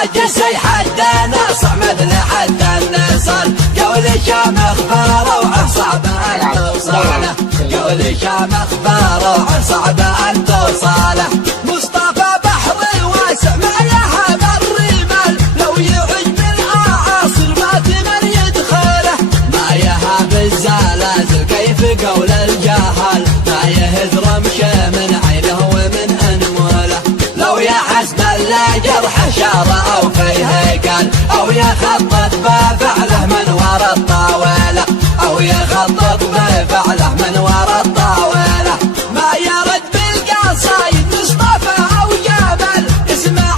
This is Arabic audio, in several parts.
هاجسي حد ناصع مثل حد النصر، قولي شامخ فروع صعب أن توصله، قولي شامخ فروع صعب أن توصله. مصطفى بحر واسع ما يهب الرمال، لو يعج بالأعاصر ما تمن يدخله، ما يهب الزلازل كيف قول الجهال، ما يهز رمشه من عينه ومن أنمله. لو يحس بالجرح شار أو فيه قال، أو يخطط بفعله من وراء الطاولة، أو يخطط بفعله من وراء الطاولة. ما يرد بالقصايد مصطفى أو جبل، اسمع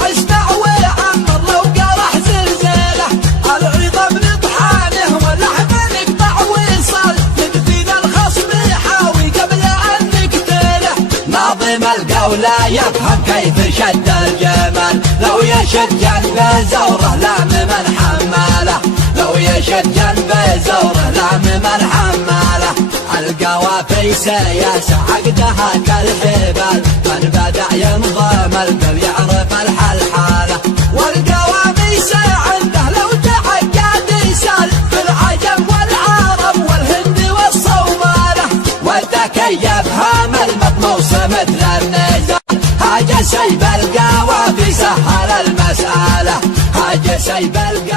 وعمر لو قرح زلزله. العظم نطحانه واللحم نقطع وصل، نبتين الخصم يحاوي قبل أن نقتله. ناظم القولة يفهم كيف شد الجمال، لو يشد جنبه زوره لام من حماله، لو يشد جنبه زوره لام من حماله. القوافي سياسة عقدها كالحبال، من بدأ ينظم القل يعرف الحلحالة. والقواميس عنده لو تعقد يسال، في العجم والعرب والهند والصومالة. والتكيف هام المطموس مثل النزال، هاج سيب القوافي سهل المسألة، هاج سيب القوافي